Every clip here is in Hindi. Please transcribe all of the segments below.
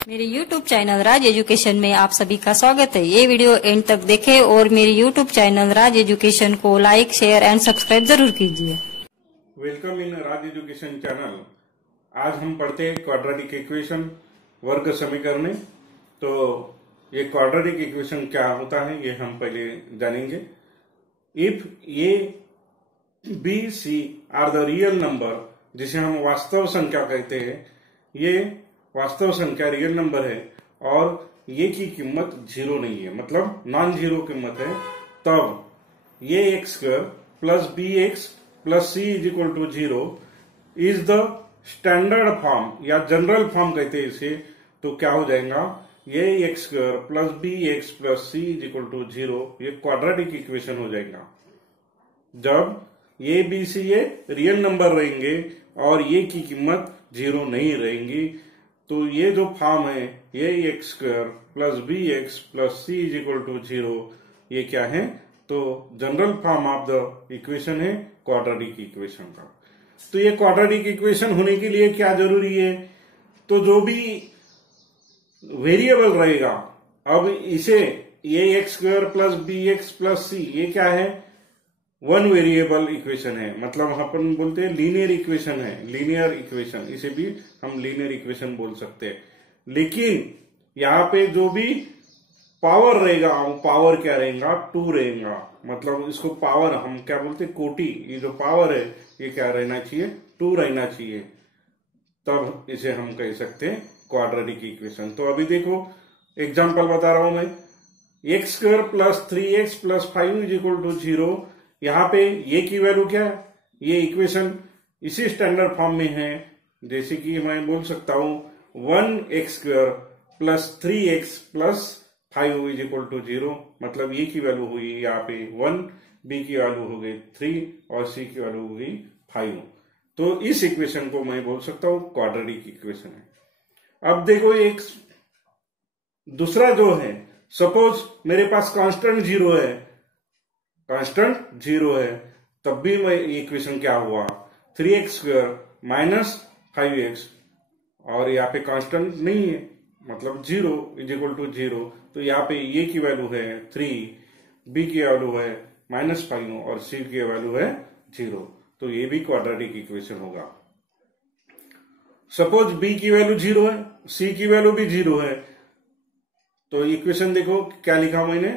मेरे YouTube चैनल राज एजुकेशन में आप सभी का स्वागत है। ये वीडियो एंड तक देखें और मेरे YouTube चैनल राज एजुकेशन को लाइक, शेयर एंड सब्सक्राइब जरूर कीजिए। Welcome in Raj education channel. आज हम पढ़ते हैं क्वाड्रेटिक इक्वेशन, वर्ग समीकरण। तो ये क्वाड्रेटिक इक्वेशन क्या होता है ये हम पहले जानेंगे। If a b c are the real number, जिसे हम वास्तव संख्या कहते हैं, ये वास्तव संख्या रियल नंबर है और ये की कीमत जीरो नहीं है, मतलब नॉन जीरो कीमत है, तब a x square plus b x plus c is equal to zero is the standard form या जनरल फॉर्म कहते हैं इसे। तो क्या हो जाएगा, a x square plus b x plus c is equal to zero, ये क्वाड्रेटिक इक्वेशन हो जाएगा जब ये बी सी ये रियल नंबर रहेंगे और ये की कीमत जीरो नहीं रहेंगी। तो ये जो फॉर्म है, a x square plus b x plus c is equal to zero, ये क्या है, तो general form of the equation है क्वाड्रेटिक इक्वेशन का। तो ये क्वाड्रेटिक इक्वेशन होने के लिए क्या जरूरी है, तो जो भी वेरिएबल रहेगा, अब इसे ये x square plus b x plus c, ये क्या है, वन वेरिएबल इक्वेशन है, मतलब अपन बोलते हैं लीनियर इक्वेशन है, लीनियर इक्वेशन, इसे भी हम लीनियर इक्वेशन बोल सकते हैं। लेकिन यहाँ पे जो भी पावर रहेगा, वो पावर क्या रहेगा, टू रहेगा, मतलब इसको पावर हम क्या बोलते हैं, कोटि, ये जो पावर है ये क्या रहना चाहिए, टू रहना चाहिए, तब इसे हम कह सकते हैं क्वाड्रेटिक इक्वेशन। तो अभी देखो एग्जाम्पल बता रहा हूं मैं, x square plus three x plus five is equal to zero. यहाँ पे ये की वैल्यू क्या है, ये इक्वेशन इसी स्टैंडर्ड फॉर्म में है, जैसे कि मैं बोल सकता हूं one x square plus three x plus five is equal to zero, मतलब ये की वैल्यू हुई यहाँ पे वन, बी की वैल्यू हो गई थ्री और सी की वैल्यू हो गई फाइव। तो इस इक्वेशन को मैं बोल सकता हूं क्वाड्रेटिक इक्वेशन है। अब देखो एक दूसरा जो है, सपोज मेरे पास कांस्टेंट जीरो है, कांस्टेंट जीरो है, तब भी मैं इक्वेशन क्या हुआ, three x square minus five x, और यहाँ पे कांस्टेंट नहीं है, मतलब zero is equal to zero. तो यहाँ पे ये की वैल्यू है थ्री, बी की वैल्यू है माइनस फाइव और सी की वैल्यू है जीरो, तो ये भी क्वाड्रेटिक इक्वेशन होगा। सपोज बी की वैल्यू जीरो है, सी की वैल्यू भी जीरो है, तो इक्वेशन देखो क्या लिखा मैंने,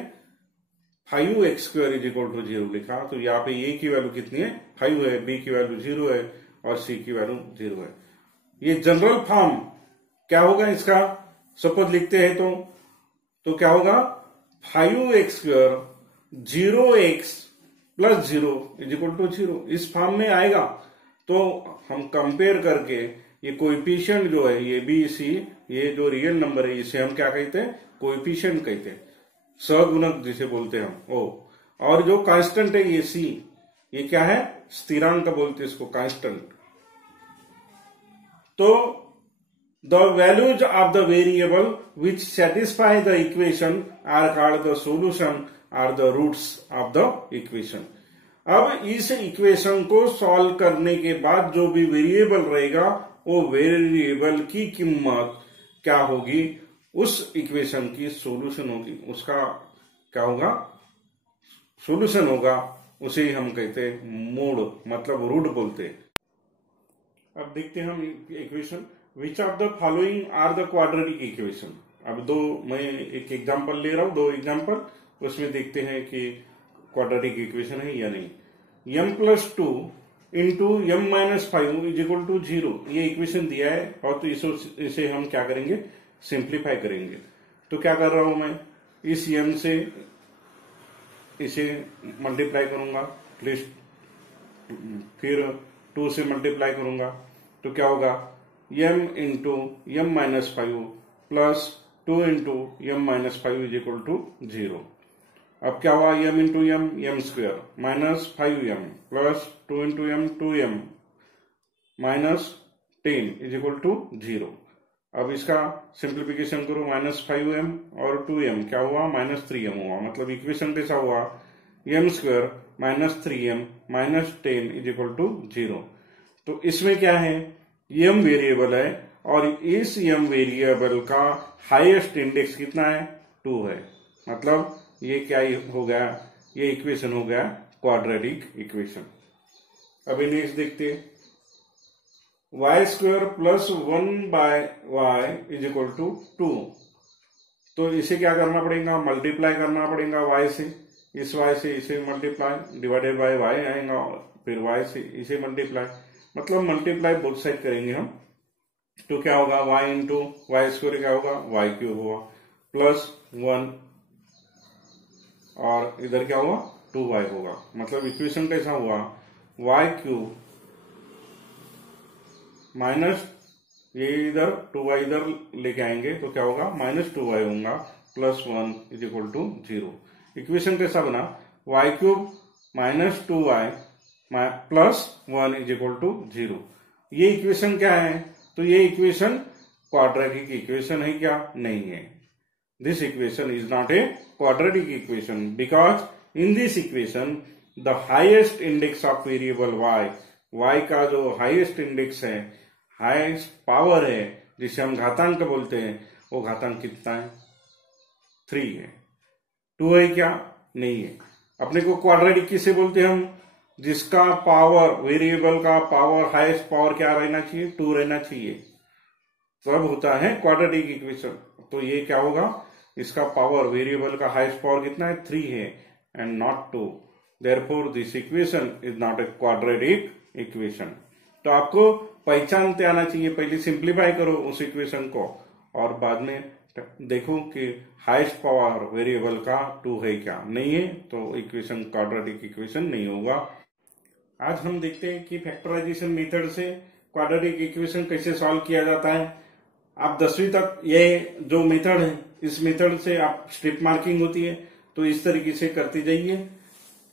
five x square is equal to zero लिखा। तो यहाँ पे ए की वैल्यू कितनी है, फाइव है, बी की वैल्यू जीरो है और सी की वैल्यू जीरो है। ये जनरल फॉर्म क्या होगा इसका, सपोज लिखते हैं तो क्या होगा, five x square zero x plus zero is equal to zero, इस फॉर्म में आएगा। तो हम कंपेयर करके ये कोएफिशिएंट जो है, ये बी सी, ये जो रियल नंबर है, इसे हम क्या कहते हैं, कोएफिशिएंट कहते हैं, सहगुणक जिसे बोलते हैं हम, ओ। और जो कांस्टेंट है ये सी, ये क्या है, स्थिरांक बोलते हैं इसको, कांस्टेंट। तो the values of the variable which satisfy the equation are called the solution or the roots of the equation. अब इस इक्वेशन को सॉल्व करने के बाद जो भी वेरिएबल रहेगा, वो वेरिएबल की कीमत क्या होगी, उस इक्वेशन की सॉल्यूशन होगी, उसका क्या होगा, सॉल्यूशन होगा, उसे ही हम कहते हैं मोड, मतलब रूट बोलते हैं। अब देखते हैं हम equation, which of the following are the quadratic equation. अब दो, मैं एक एग्जांपल ले रहा हूं, दो एग्जांपल, उसमें देखते हैं कि क्वाड्रेटिक इक्वेशन है या नहीं। M plus two into m minus five is equal to zero, ये इक्वेशन दिया है, और तो इसे हम क्या करेंगे, सिंप्लीफाई करेंगे। तो क्या कर रहा हूं मैं, इस एम से इसे मल्टीप्लाई करूंगा, फिर टू से मल्टीप्लाई करूंगा, तो क्या होगा, m into m minus five plus two into m minus five is equal to zero. अब क्या हुआ, m into m square minus five m plus two into m two m minus ten is equal to zero. अब इसका सिंप्लीफिकेशन करो, माइनस फाइव एम और टू एम क्या हुआ, माइनस थ्री एम हुआ, मतलब इक्वेशन कैसा हुआ, m square minus three m minus ten is equal to zero. तो इसमें क्या है, एम वेरिएबल है और इस m वेरिएबल का हाईएस्ट इंडेक्स कितना है, 2 है। मतलब ये क्या हो गया, ये इक्वेशन हो गया क्वाड्रेटिक इक्वेशन। अभी नेक्स्ट देखते हैं, y square plus 1/y is equal to 2। तो इसे क्या करना पड़ेगा, मल्टीप्लाई करना पड़ेगा y से, इस y से इसे मल्टीप्लाई, डिवाइडेड बाय y आएगा, फिर y से इसे मल्टीप्लाई, मतलब मल्टीप्लाई बोथ साइड करेंगे हम। तो क्या होगा, y इंटू वाई स्क्वायर क्या होगा, y क्यूब होगा, प्लस 1 और इधर क्या होगा 2y होगा। मतलब इक्वेशन कैसा हुआ, y क्यूब माइनस ये इधर 2y इधर लेके आएंगे तो क्या होगा, माइनस 2y होगा, plus 1 is equal to 0। Equation कैसा बना, y cube minus 2y plus 1 is equal to 0। ये इक्वेशन क्या है, तो ये इक्वेशन क्वाड्रेटिक इक्वेशन है क्या, नहीं है। This equation is not a quadratic equation because in this equation the highest index of variable y का जो हाईएस्ट इंडेक्स है, हाईएस्ट पावर है, जिसे हम घातांक बोलते हैं, वो घातांक कितना है, 3 है। 2 है क्या, नहीं है। अपने को क्वाड्रेटिक किसे बोलते हैं हम, जिसका पावर, वेरिएबल का पावर, हाईएस्ट पावर क्या रहना चाहिए, 2 रहना चाहिए, तब होता है क्वाड्रेटिक इक्वेशन। तो ये क्या होगा, इसका पावर, वेरिएबल का हाईएस्ट पावर कितना है, 3 है and not 2। Therefore this equation is not a quadratic equation. तो आपको पहचानते आना चाहिए, पहले सिंप्लीफाई करो उस इक्वेशन को और बाद में देखो कि हाईएस्ट पावर वेरिएबल का 2 है क्या, नहीं है, तो इक्वेशन क्वाड्रेटिक इक्वेशन नहीं होगा। आज हम देखते हैं कि फैक्टराइजेशन मेथड से क्वाड्रेटिक इक्वेशन कैसे सॉल्व किया जाता है। आप 10वीं तक ये जो मेथड है, इस मेथड से आप स्ट्रिप मार्किंग होती है तो इस तरीके से करते जाइए।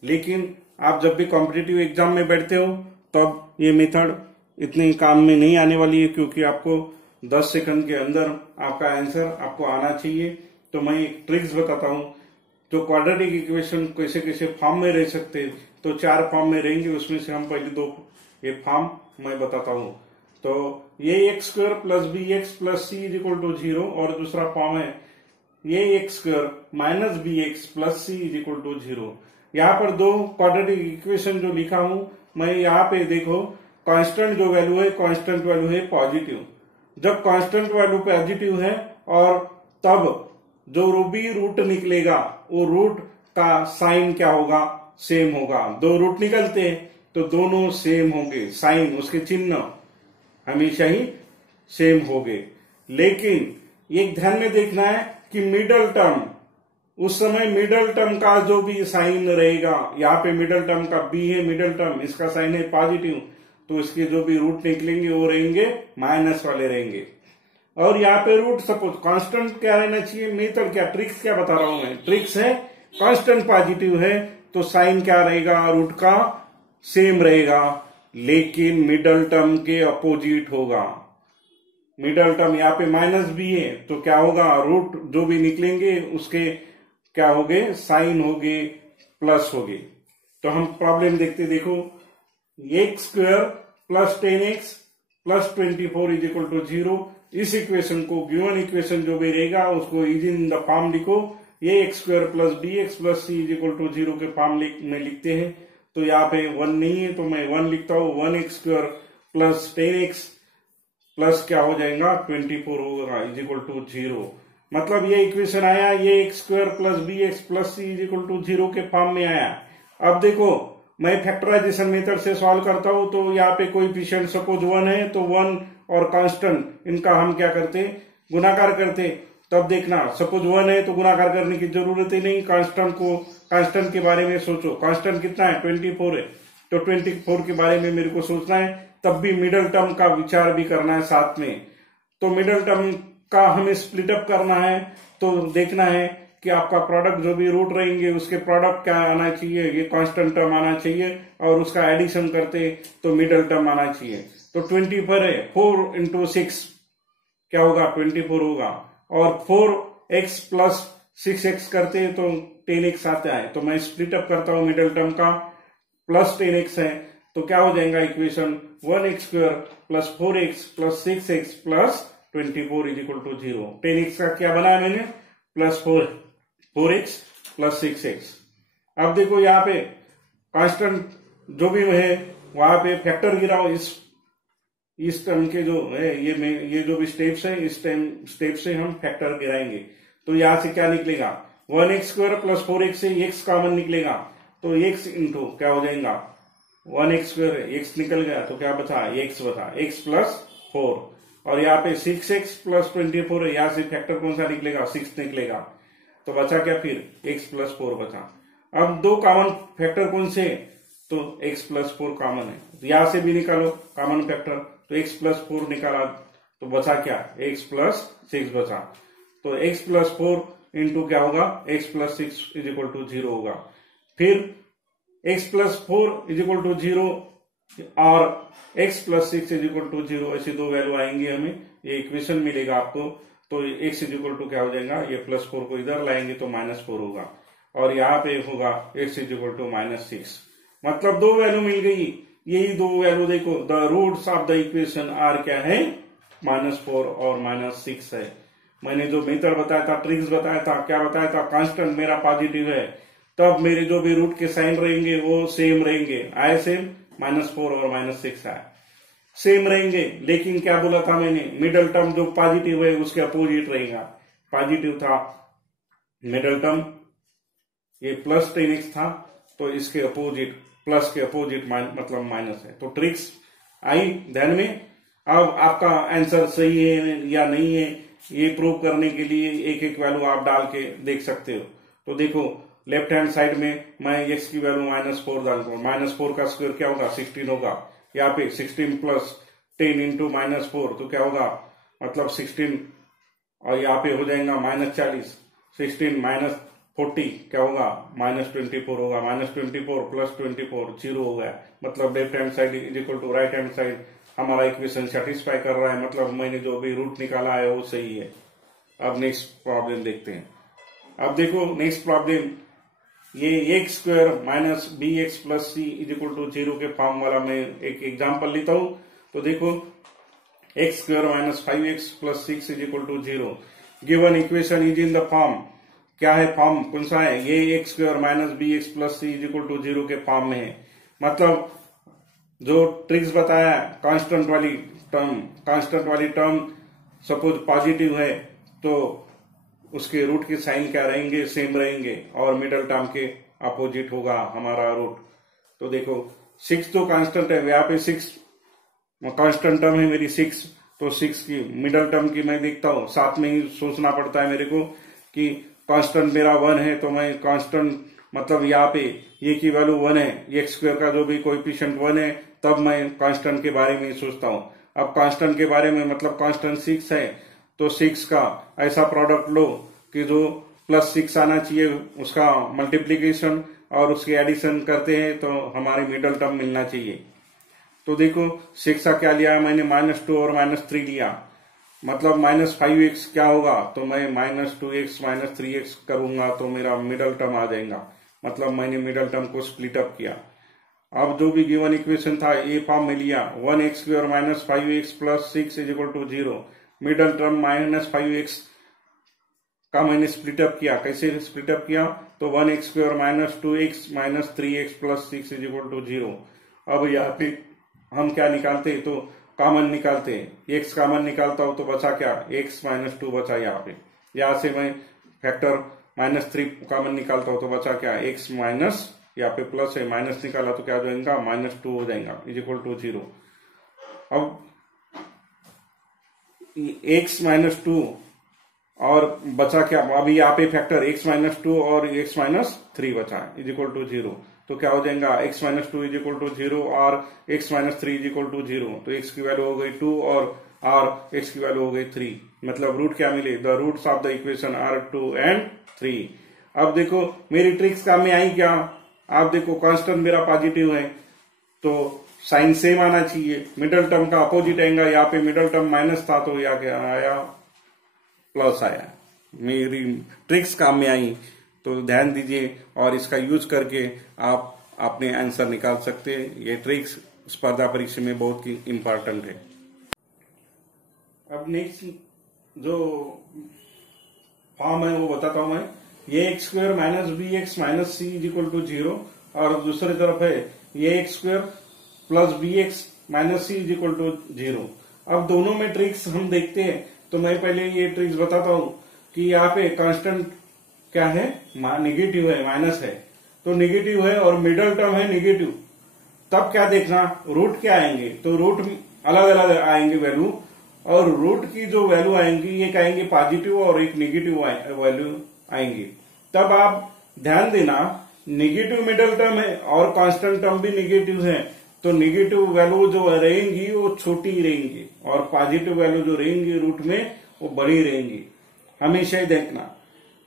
लेकिन आप जब भी कॉम्पिटिटिव एग्जाम में बैठते हो तब ये मेथड इतने काम में नहीं आने वाली है, क्योंकि आपको 10 सेकंड के अंदर आपका आंसर आपको आना चाहिए। तो मैं एक ट्रिक्स बताता हूं, तो क्वाड्रेटिक इक्वेशन कैसे कैसे फॉर्म में रह सकते हैं। तो 4 फॉर्म में रहेंगे, उसमें से हम पहले 2 ये फॉर्म मैं बताता हूं। तो a x square plus b x plus c is equal to 0, और दूसरा फॉर्म है a x square minus b x plus c is equal to 0। यहाँ पर 2 क्वाड्रेटिक इक्वेशन जो लिखा हूं मैं, यहाँ पे देखो कांस्टेंट जो वैल्यू है, कांस्टेंट वैल्यू है पॉजिटिव। जब कांस्टेंट वैल्यू पॉजिटिव है और तब जो भी रूट निकलेगा वो रूट का साइन क्या होगा, सेम होगा। 2 रूट निकलते हैं तो दोनों सेम होंगे, साइन उसके चिन्ह हमेशा ही सेम होंगे। लेकिन एक ध्यान में देखना है कि मिडल टर्म, उस समय मिडल टर्म का जो भी साइन रहेगा, यहाँ पे मिडल टर्म का बी है, मिडल टर्म इसका साइन है पॉजिटिव, तो इसके जो भी रूट निकलेंगे वो रहेंगे माइनस वाले रहेंगे। और यहाँ पे रूट सपोज कांस्टेंट क्या रहना चाहिए, मेथड क्या, ट्रिक्स क्या बता रहा हूं मैं, ट्रिक्स है कांस्टेंट पॉजिटिव है तो साइन क्या रहेगा, रूट का सेम रहेगा, लेकिन मिडल टर्म के अपोजिट होगा। मिडल टर्म यहाँ पे माइनस बी है तो क्या होगा, रूट जो भी निकलेंगे उसके क्या होंगे, साइन होंगे, प्लस होंगे। तो हम प्रॉब्लम देखते, देखो x square plus 10x plus 24 is equal to 0। इस इक्वेशन को, गिवन इक्वेशन जो भी रहेगा उसको इज इन द फॉर्म लिखो, a x square plus b x plus c is equal to 0 के फॉर्म में लिखते हैं। तो यहाँ पे 1 नहीं है तो मैं 1 लिखता हूं, 1x square plus 10x plus क्या हो जाएगा 24 होगा इज इक्वल टू 0। मतलब ये इक्वेशन आया, a x square plus b x plus c is equal to 0 के फॉर्म में आया। अब देखो मैं फैक्टराइजेशन मेथड से सॉल्व करता हूं, तो यहाँ पे कोएफिशिएंट सपोज 1 है तो 1 और कांस्टेंट इनका हम क्या करते, गुणाकार करते। तब देखना सपोज 1 है तो गुणाकार करने की जरूरत ही नहीं, कांस्टेंट के बारे में सोचो। कांस्टेंट कितना है 24 है, तो 24 के बारे में मेरे को सोचना है। तब भी मिडल टर्म का विचार भी करना है साथ में। तो मिडल टर्म का हमें स्प्लिट अप करना है, तो देखना है कि आपका प्रोडक्ट जो भी रूट रहेंगे उसके प्रोडक्ट क्या आना चाहिए, ये कांस्टेंट टर्म आना चाहिए, और उसका एडिशन करते तो मिडल टर्म आना चाहिए। तो 24 है, 4 इंटू 6 क्या होगा 24 होगा, और 4x प्लस 6x करते तो 10x आता है। तो मैं स्प्लिट अप करता हूं, मिडल टर्म का प्लस 10x है तो क्या हो जाएगा equation 1x² plus 4x plus 6x plus 24 is equal to 0। 10x का क्या बनाया मैंने प्लस 4x प्लस 6x। अब देखो यहाँ पे कांस्टेंट जो भी है वहां पे फैक्टर गिराओ इस टर्म के जो है ये जो भी स्टेप्स है इस स्टेप से हम फैक्टर गिराएंगे। तो यहां से क्या निकलेगा 1x² प्लस 4x से x कॉमन निकलेगा तो x इंटू क्या हो जाएगा 1x², x निकल गया तो क्या बचा x बचा x प्लस 4 और यहाँ पे 6x प्लस 24 है, यहाँ से फैक्टर कौन सा निकलेगा 6 निकलेगा तो बचा क्या फिर x प्लस 4 बचा। अब दो कॉमन फैक्टर कौन से तो x प्लस 4 कॉमन है तो यहां से भी निकालो कॉमन फैक्टर तो x प्लस 4 निकाला तो बचा क्या x प्लस 6 बचा। तो x प्लस 4 इंटू क्या होगा x plus 6 is equal to 0 होगा। फिर x plus 4 is equal to 0 और x plus 6 is equal to 0 ऐसी दो वैल्यू आएंगी हमें ये इक्वेशन मिलेगा आपको। तो x इज इक्वल टू क्या हो जाएगा ये प्लस 4 को इधर लाएंगे तो -4 होगा और यहाँ पे होगा x इज इक्वल टू -6। मतलब दो वैल्यू मिल गई। यही दो वैल्यू देखो the roots of the equation are क्या है -4 और -6 है। मैंने जो मेथड बताया था ट्रिक्स बताया था क्या बताया था कांस्टेंट मेरा पॉजिटिव है तब मेरे जो भी रूट के साइन रहेंगे वो सेम रहेंगे। आए सेम -4 और -6 आए सेम रहेंगे लेकिन क्या बोला था मैंने मिडल टर्म जो पॉजिटिव है उसके अपोजिट रहेगा। पॉजिटिव था मिडल टर्म ये प्लस 10x था तो इसके अपोजिट प्लस के अपोजिट मतलब माइनस है। तो ट्रिक्स आई ध्यान में। अब आपका आंसर सही है या नहीं है ये प्रूव करने के लिए एक एक वैल्यू आप डाल के देख सकते हो। तो देखो लेफ्ट हैंड साइड में मैं x की वैल्यू -4 डालूंगा -4 का स्क्वायर क्या होगा 16 होगा। यहाँ पे 16 प्लस 10 इंटू -4 तो क्या होगा मतलब 16 और यहाँ पे हो जाएगा -40 16 -40 क्या होगा -24 होगा। -24 प्लस 24 0 हो गया मतलब left hand side is equal to right hand side हमारा इक्वेशन सेटिस्फाई कर रहा है मतलब मैंने जो भी रूट निकाला है वो सही है। अब नेक्स्ट प्रॉब्लम देखते हैं। अब देखो next problem a x² minus bx plus c is equal to 0 के फॉर्म वाला मैं एक एग्जाम्पल लेता हूं। तो देखो x² minus 5x plus 6 is equal to 0 given equation is in the form क्या है फॉर्म कौन सा है a x² minus bx plus c is equal to 0 के फॉर्म में है। मतलब जो ट्रिक्स बताया कांस्टेंट वाली टर्म सपोज पॉजिटिव है तो उसके रूट के साइन क्या रहेंगे सेम रहेंगे और मिडल टर्म के अपोजिट होगा हमारा रूट। तो देखो 6 तो कांस्टेंट है यहाँ पे 6 कांस्टेंट टर्म है मेरी 6 तो 6 की मिडल टर्म की मैं देखता हूँ साथ में ही सोचना पड़ता है मेरे को कि कांस्टेंट मेरा 1 है तो मैं कांस्टेंट मतलब यहाँ पे ये की वैल्यू 1 है x² का जो भी कोएफिशिएंट 1 है तब मैं कांस्टेंट के बारे में सोचता हूँ। अब कांस्टेंट के बारे में मतलब कांस्टेंट 6 है तो 6 का ऐसा प्रोडक्ट लो कि जो +6 आना चाहिए उसका मल्टीप्लीकेशन और उसके एडिशन करते हैं तो हमारी मिडल टर्म मिलना चाहिए। तो देखो 6 का क्या लिया मैंने -2 और -3 लिया मतलब -5x क्या होगा तो मैं -2x -3x करूंगा तो मेरा मिडल टर्म आ जाएगा। मतलब मैंने मिडल टर्म को स्प्लिट अप किया। अब जो भी गिवन इक्वेशन था ए फॉर्म में लिया 1x² minus 5x plus 6 is equal to 0 middle term -5x का मैंने स्प्लिट अप किया। कैसे स्प्लिट अप किया तो 1x² minus 2x minus 3x plus 6 is equal to 0। अब यहाँ पे हम क्या निकालते हैं तो कॉमन निकालते हैं x कॉमन निकालता हूं तो बचा क्या x -2 बचा। यहाँ पे यहाँ से मैं फैक्टर -3 कॉमन निकालता हूं तो बचा क्या x माइनस यहाँ पे प्लस है माइनस निकाला तो क्या हो जाएगा -2 हो जाएगा इज इक्वल टू 0। अब x -2 और बचा क्या अभी यहाँ पे फैक्टर x -2 और x -3 बचा इज इक्वल टू 0 तो क्या हो जाएगा x -2 इज इक्वल टू 0 और x -3 इज इक्वल टू 0 तो x की वैल्यू हो गई 2 और x की वैल्यू हो गई 3। मतलब रूट क्या मिले the roots of the equation are 2 and 3। अब देखो मेरी ट्रिक्स काम में आई क्या। आप देखो कांस्टेंट मेरा पॉजिटिव है तो साइन सेम आना चाहिए मिडल टर्म का अपोजिट आएगा। यहाँ पे मिडल टर्म माइनस था तो यहाँ क्या आया प्लस आया। मेरी ट्रिक्स काम में आई तो ध्यान दीजिए और इसका यूज करके आप अपने आंसर निकाल सकते हैं। ये ट्रिक्स स्पर्धा परीक्षा में बहुत ही इम्पोर्टेंट है। अब नेक्स्ट जो फॉर्म है वो बताता हूं मैं। A x square minus b x minus c is equal to 0 और दूसरी तरफ है a x square plus b x minus c is equal to 0। अब दोनों में ट्रिक्स हम देखते हैं, तो मैं पहले ये ट्रिक्स बताता हूं कि यहाँ पे कांस्टेंट क्या है, नेगेटिव है, माइनस है, तो नेगेटिव है और मिडल टर्म है नेगेटिव। तब क्या देखना, रूट क्या आएंगे, तो रूट अलग अलग आएंगे वैल्यू, और रूट की जो वैल्यू आएंगी एक आएंगे पॉजिटिव और एक नेगेटिव वैल्यू आएंगी। तब आप ध्यान देना, नेगेटिव मिडल टर्म है और कांस्टेंट टर्म भी नेगेटिव है, तो नेगेटिव वैल्यू जो रहेंगी वो छोटी रहेंगी और पॉजिटिव वैल्यू जो रहेंगी रूट में वो बड़ी रहेंगी, हमेशा ही देखना।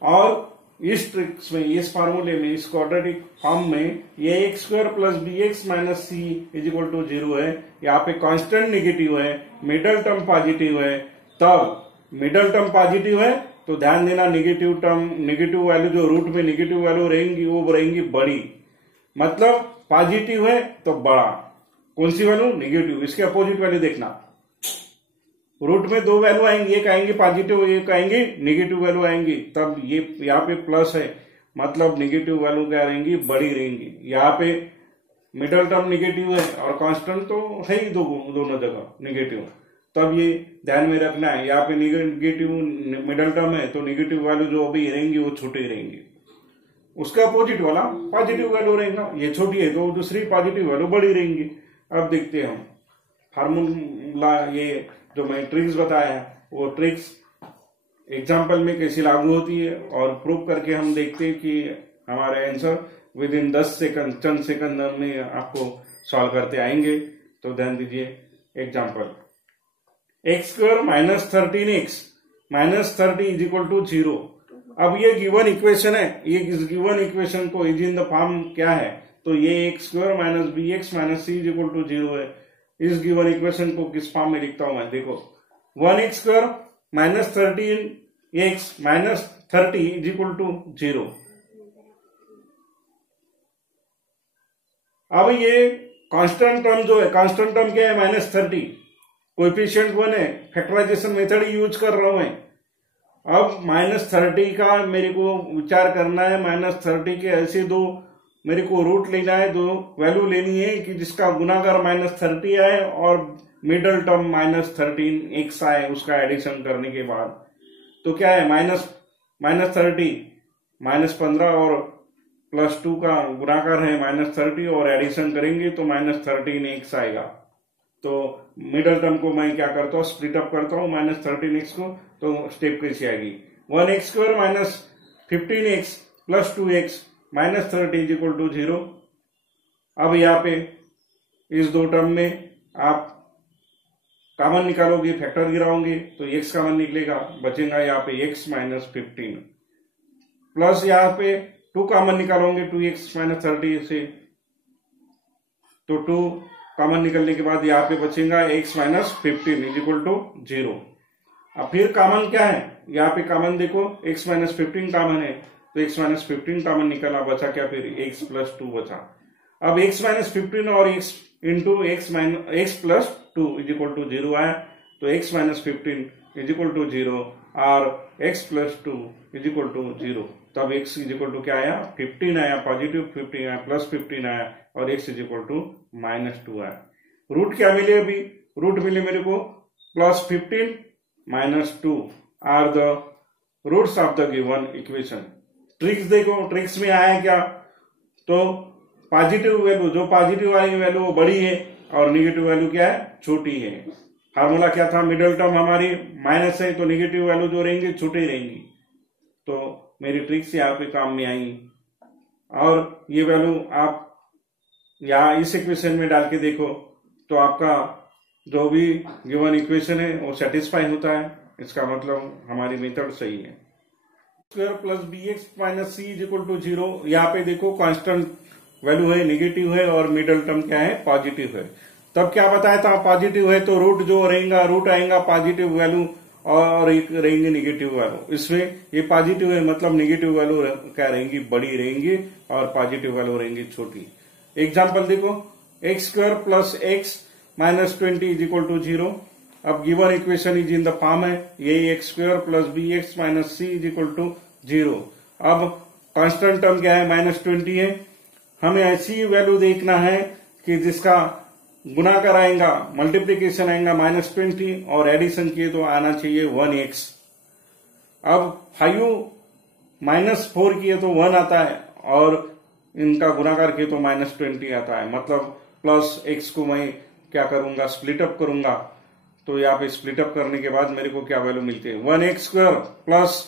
और इस ट्रिक्स में, इस फार्मूले में, इस क्वाड्रेटिक फॉर्म में a x square plus b x minus c is equal to 0 है। यहाँ पे कांस्टेंट नेगेटिव है, मिडल टर्म पॉजिटिव है। तब मिडल टर्म पॉजिटिव है तो ध्यान देना, नेगेटिव टर्म, नेगेटिव वैल्यू जो रूट में नेगेटिव वैल्यू रहेंगी वो रहेंगी बड़ी, मतलब पॉजिटिव है तो बड़ा। कौन सी वैल्यू, नेगेटिव। इसके अपोजिट वैल्यू देखना, रूट में दो वैल्यू आएंगी, एक आएंगे पॉजिटिव एक आएंगे नेगेटिव वैल्यू आएंगी। तब ये यहाँ पे प्लस है, मतलब नेगेटिव वैल्यू क्या रहेंगी, बड़ी रहेंगी। यहाँ पे मिडल टर्म नेगेटिव है और कांस्टेंट तो है ही दोनों जगह नेगेटिव। तब ये ध्यान में रखना है, यहाँ पे नेगेटिव मिडल टर्म है तो नेगेटिव वैल्यू जो अभी रहेंगी वो छोटी रहेंगी, उसका अपोजिट वाला पॉजिटिव वैल्यू रहेगा। ये छोटी है तो दूसरी पॉजिटिव वैल्यू बड़ी रहेंगी। अब देखते हैं हम फार्मूला, ये जो मैं ट्रिक्स बताया वो ट्रिक्स एग्जाम्पल में कैसी लागू होती है और प्रूव करके हम देखते हैं कि हमारे आंसर विद इन 10 सेकंड, चंद सेकंड में आपको सॉल्व करते आएंगे। तो ध्यान दीजिए, example, x square minus 13x minus 30 is equal to 0। अब ये गिवन इक्वेशन है, ये इस गिवन इक्वेशन को इज इन द फॉर्म क्या है, तो a x square minus b x minus c is equal to 0 है। इस गिवन इक्वेशन को किस फॉर्म में लिखता हूं मैं, देखो 1x square minus 13x minus 30 is equal to 0। अब ये कांस्टेंट टर्म जो है, कांस्टेंट टर्म क्या है, माइनस 30, कोएफिशिएंट 1 है, फैक्टराइजेशन मेथड यूज कर रहा हूं मैं। अब माइनस 30 का मेरे को विचार करना है, माइनस 30 के ऐसे दो मेरे को रूट लेना है, दो वैल्यू लेनी है कि जिसका गुणाकार माइनस 30 आए और मिडल टर्म माइनस 13x आए उसका एडिशन करने के बाद। तो क्या है, माइनस 30 माइनस 15 और प्लस 2 का गुणाकार है माइनस 30 और एडिशन करेंगे तो माइनस 13x आएगा। तो मिडल टर्म को मैं क्या करता हूँ, स्प्लिट अप करता हूँ माइनस 13x को, तो स्टेप कैसे आएगी, 1x square minus 15x plus 2x minus 30 is equal to 0। अब यहाँ पे इस दो टर्म में आप कॉमन निकालोगे, फैक्टर गिराओगे तो x कॉमन निकलेगा, बचेगा यहाँ पे x माइनस 15 प्लस यहाँ पे 2 कॉमन निकालोगे 2x माइनस 30 से, तो 2 कॉमन निकलने के बाद यहाँ पे बचेगा x minus 15 is equal to 0। अब फिर कॉमन क्या है, यहाँ पे कॉमन देखो x माइनस 15 कॉमन है तो x माइनस 15 कॉमन निकला, बचा क्या फिर x प्लस 2 बचा। अब x माइनस 15 और x into x plus 2 is equal to 0 आया, तो x minus 15 is equal to 0 और x plus 2 is equal to 0। तब x इज इक्वल टू क्या आया, 15 आया, पॉजिटिव 15 आया, प्लस 15 आया और x is equal to minus 2 आया। रूट क्या मिले, अभी रूट मिले मेरे को plus 15 minus 2 are the roots of the given equation. Tricks देखो, ट्रिक्स में आया क्या, तो पॉजिटिव वैल्यू, जो पॉजिटिव वाली वैल्यू वो बड़ी है और नेगेटिव वैल्यू क्या है, छोटी है। फार्मूला क्या था, मिडल टर्म हमारी माइनस है तो नेगेटिव वैल्यू जो रहेंगी छोटी रहेंगी। तो मेरी ट्रिक्स यहाँ पे काम में आई और ये वैल्यू आप यहाँ इस इक्वेशन में डाल के देखो तो आपका जो भी गिवन इक्वेशन है वो सेटिस्फाई होता है। इसका मतलब हमारी मेथड सही है। Square plus b x minus c is equal to 0। यहाँ पे देखो कांस्टेंट वैल्यू है, नेगेटिव है और मिडल टर्म क्या है, पॉजिटिव है। तब क्या बताया था, पॉजिटिव है तो रूट जो रहेगा, रूट आएगा पॉजिटिव वैल्यू और एक रहेंगे नेगेटिव वैल्यू। इसमें ये पॉजिटिव है मतलब नेगेटिव वैल्यू क्या रहेंगी, बड़ी रहेंगी और पॉजिटिव वैल्यू रहेंगी छोटी। एग्जाम्पल देखो, x square plus x minus 20 is equal to 0। अब given equation is in the form है a x square plus b x minus c is equal to 0। अब कांस्टेंट टर्म क्या है, माइनस 20 है। हमें ऐसी वैल्यू देखना है कि जिसका गुणाकार आएगा, मल्टीप्लीकेशन आएगा माइनस 20 और एडिशन किए तो आना चाहिए 1x। अब 5 माइनस 4 किए तो 1 आता है और इनका गुणाकार किए तो माइनस 20 आता है। मतलब प्लस x को मैं क्या करूंगा, स्प्लिट अप करूंगा। तो यहाँ पे स्प्लिट अप करने के बाद मेरे को क्या वैल्यू मिलती है, 1x square plus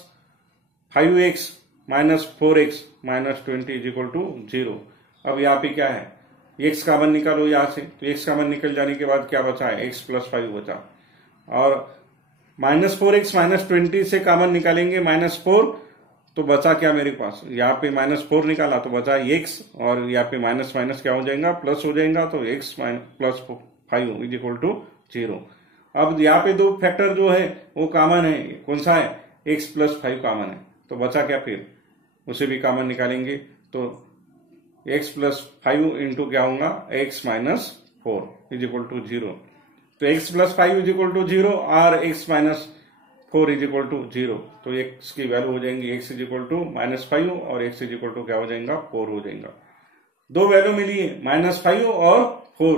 5x minus 4x minus 20 is equal to 0। अब यहाँ पे क्या है, x कॉमन निकालो यहाँ से, तो x कॉमन निकल जाने के बाद क्या बचा है, x प्लस 5 बचा। और माइनस 4x माइनस 20 से कॉमन निकालेंगे माइनस 4, तो बचा क्या मेरे पास, यहाँ पे माइनस 4 निकाला तो बचा x, और यहाँ पे माइनस माइनस क्या हो जाएगा, प्लस हो जाएगा। तो x plus 5 is equal to 0। अब यहाँ पे दो फैक्टर जो है वो कॉमन है, कौन सा है, x प्लस 5 कॉमन है। तो बचा क्या, फिर उसे भी कॉमन निकालेंगे तो x प्लस 5 इंटू क्या होगा, x minus 4 is equal to 0। तो x plus 5 is equal to 0 और x minus 4 is equal to 0। तो x की वैल्यू हो जाएंगी x is equal to minus 5 और x इज इक्वल टू क्या हो जाएगा, 4 हो जाएगा। दो वैल्यू मिली है, माइनस 5 और 4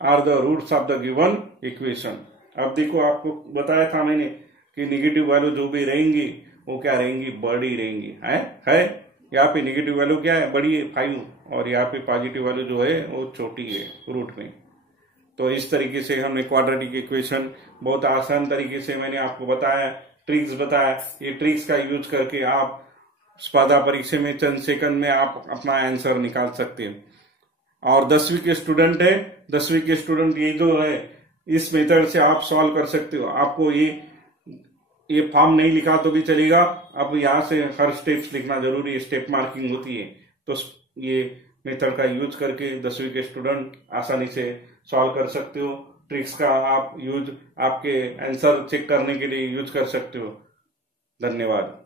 are the roots of the given equation. अब देखो, आपको बताया था मैंने कि निगेटिव वैल्यू जो भी रहेंगी वो क्या रहेंगी, बड़ी रहेंगी। है यहाँ पे निगेटिव वैल्यू क्या है, बड़ी है 5, और यहाँ पे पॉजिटिव वैल्यू जो है वो छोटी है रूट में। तो इस तरीके से हमने क्वाड्रेटिक इक्वेशन बहुत आसान तरीके से मैंने आपको बताया, ट्रिक्स बताया। ये ट्रिक्स का यूज करके आप स्पर्धा परीक्षा में चंद सेकंड में आप अपना आंसर निकाल सकते हो। और 10वीं के स्टूडेंट है, 10वीं के स्टूडेंट ये जो है इस मेथड से आप सॉल्व कर सकते हो। आपको ये फॉर्म नहीं लिखा तो भी चलेगा, अब यहाँ से हर स्टेप्स लिखना जरूरी है, स्टेप मार्किंग होती है। तो ये मेथड का यूज करके 10वीं के स्टूडेंट आसानी से सॉल्व कर सकते हो। ट्रिक्स का आप यूज आपके आंसर चेक करने के लिए यूज कर सकते हो। धन्यवाद।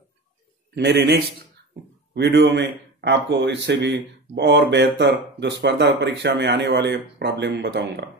मेरे नेक्स्ट वीडियो में आपको इससे भी और बेहतर जो स्पर्धा परीक्षा में आने वाले प्रॉब्लम बताऊंगा।